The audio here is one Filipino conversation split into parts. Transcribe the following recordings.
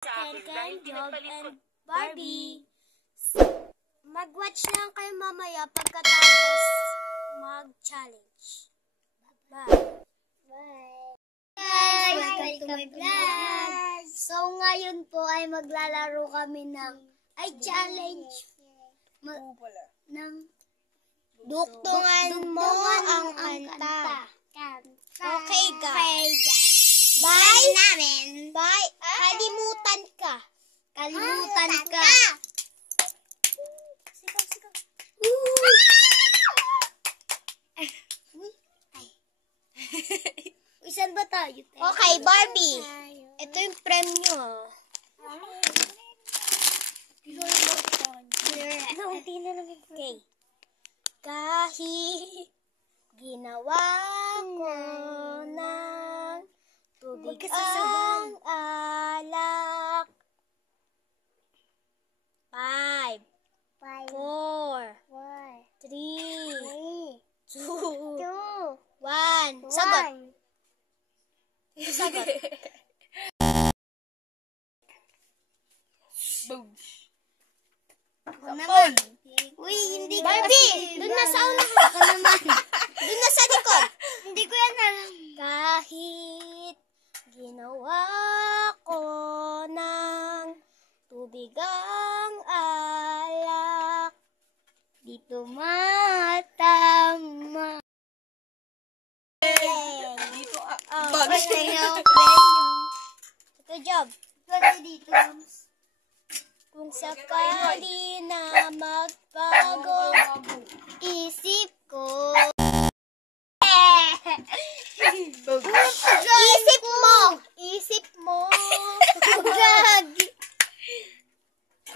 Ken, Job, and Barbie. Mag-watch lang kayo mamaya pagkatapos mag-challenge. Bye! Bye! Guys! Welcome to my vlog! So ngayon po ay maglalaro kami ng challenge ng duktungan mo ang kanta. Okay guys. Bye namin. Bye. Kalimutan ka. Kalimutan ka. Sigaw, sigaw. Isan ba tayo? Okay, Barbie. Ito yung premyo. Okay. Kahit ginawa ko ng tubig ang alak. 5, 4, 3, 2, 1. Sagot. Sagot. Ako naman. Uy, hindi ko Barbie! Doon na sa ulo. Ako naman. Doon na sa likod. Hindi ko yan alam. Kahit ginawa ko ng tubig ang alak, di tumatama. Dito Ito, Job. Dito. Kung sakali na magbago isip ko. Isip mo! Isip mo! Gagi!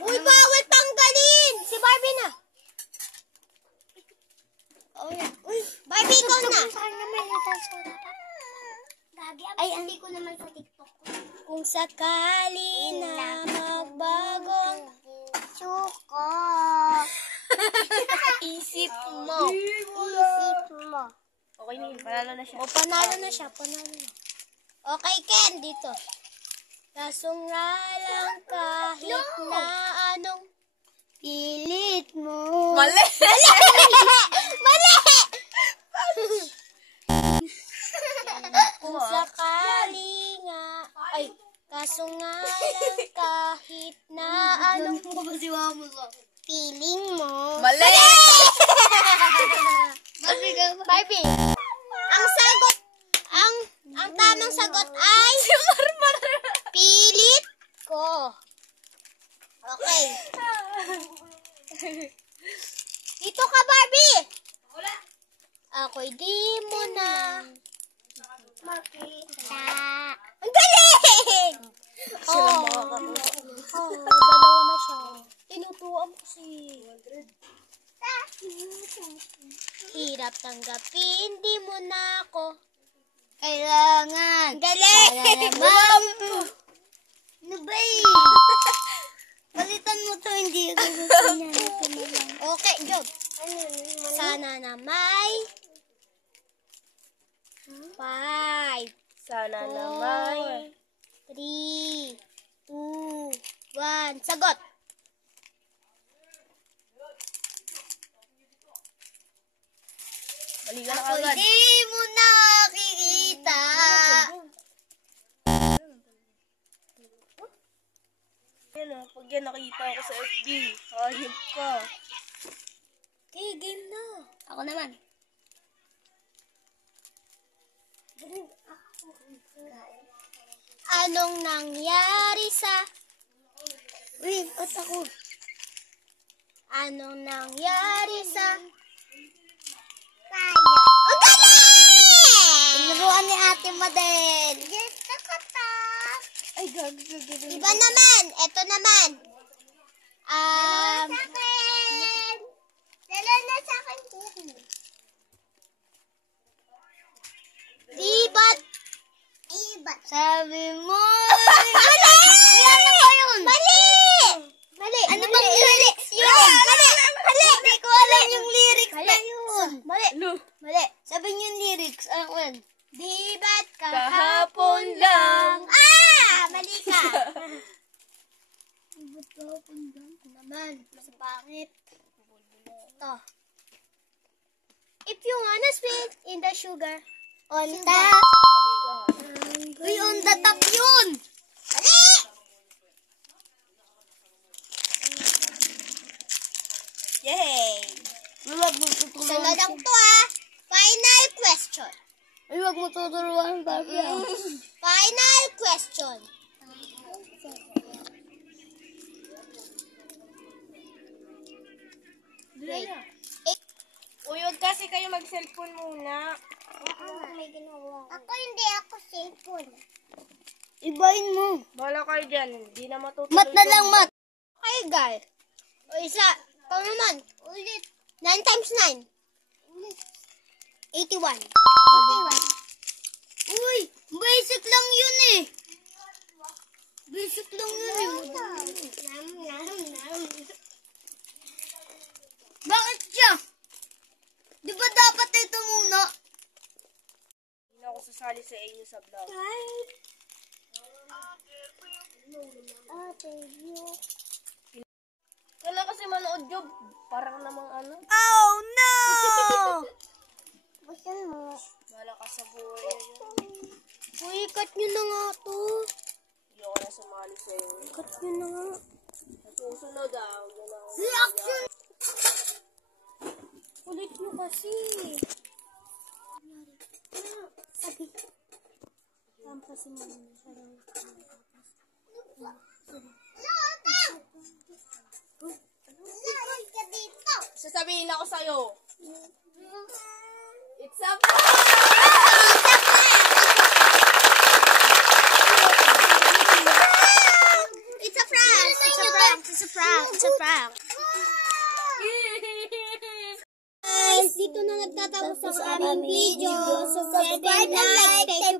Uy, bawal tanggalin! Si Barbie na! Uy, Barbie, ikaw na! Ay, hindi ko naman sa TikTok. Kung sakali na magbago suko. Isip mo. Isip mo. Okay na yun, panalo na siya. O, panalo na siya, panalo na. Okay, Ken, dito. Kaso nga lang kahit na anong pilit mo. Mali! Mali! Kung sakali nga, kaso nga lang kahit na anong piling mo. Mali! Barbie, ang sagot, ang tamang sagot ay pilit ko. Okay. Dito ka, Barbie. Ako'y di mo na makita. Ang galing! Dalawa na siya. Tinutuan ko si hirap tanggapin, di mo na ako kailangan. Galing! Ano ba eh? Balitan mo to, hindi ako gusto niya. Okay, Job. Sana na may 5, Sana na may 3, 2, 1. Sagot! mali ka na Ako agad. di mo nakikita. Yan o, pag yan nakita ako sa FB, hayop ka. Okay, game na. Ako naman. Anong nangyari sa... Uy, ba't ako? Anong nangyari sa... Tayo. Ang galing! Tinuruan ni Ate Madel. Yes, nakata. Ay, gagawin. Iba naman. Ito naman. Dala na sa akin. Di ba't sabi mo? Mali! Ano ba yun? Mali! Mali! Ano bang lyrics yun? Mali! Mali! Hindi ko alam yung lyrics na yun. Mali! Mali! Sabi niyo yung lyrics. Ano yun? Di ba't kahapon lang? Mali ka! Naman, mas pangit. Ito. If you wanna sweet in the sugar, on top. Uy, on the top yun! Ali! Yay! Sunod ang to ah. Final question. Ay, wag mo tuturuan, Barbie. Final question. Wait. Uy, wag kasi kayo mag-cellphone muna. Ako hindi ako cellphone. Ibahin mo. Bala kayo dyan. Hindi na matutuloy. Mat na lang, mat. Okay, guys. O isa. Ikaw naman. Ulit. 9 times 9. 81. 81. Uy, basic lang yun eh. Basic lang yun eh. Bakit siya? Di ba dapat ito muna? Hindi na ako sasali sa inyo sa vlog. Kala kasi manood job. Parang namang ano. Oh no! Basta mo. Bala ka sa buhay yun. Uy, cut nyo na nga to. Hindi ako na sumali sa inyo. Cut nyo na nga. Susunod ah. Huwag na ako. Reaction! Ulit nyo kasi. Sabi. Kasi mo na Sasabihin ako sa'yo. It's a It's a prank! It's a prank! It's a prank! It's a prank! Guys, dito na nagtatapos ang aming video. Subscribe and like.